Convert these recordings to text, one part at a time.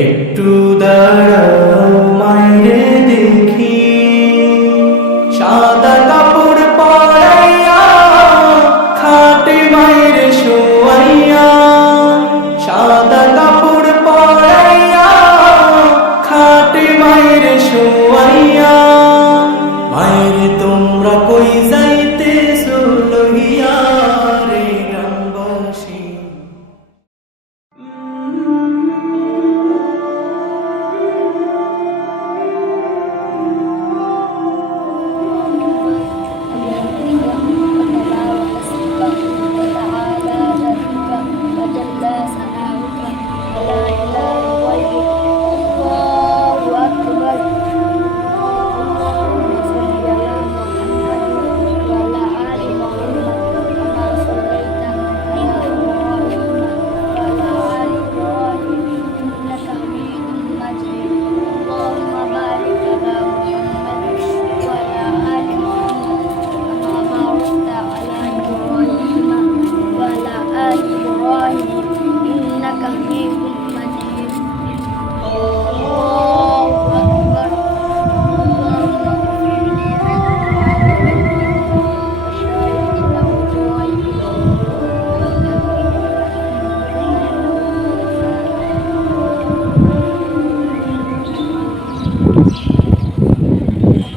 একটু দাঁড়াও মায়েরে দেখি, সাদা কাপড় পরাইয়া খাটে মায়েরে শোয়াইয়া, সাদা কাপড় পরাইয়া খাটে মায়েরে শোয়াইয়া। মায়েরে তোমরা কই যাইতেছো লইয়া রে গ্রামবাসী।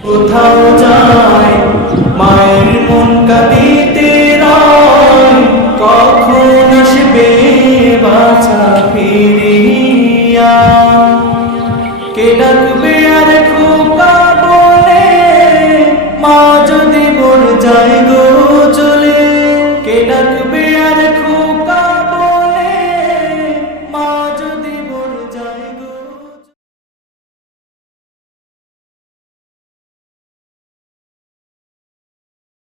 কোথাও যায় মায়ের মন কাঁদিতে রয়, কখন আসবে বাছা ফিরিয়া। কে ডাকবে আর খোকা বলে মা যদি মর যায় গো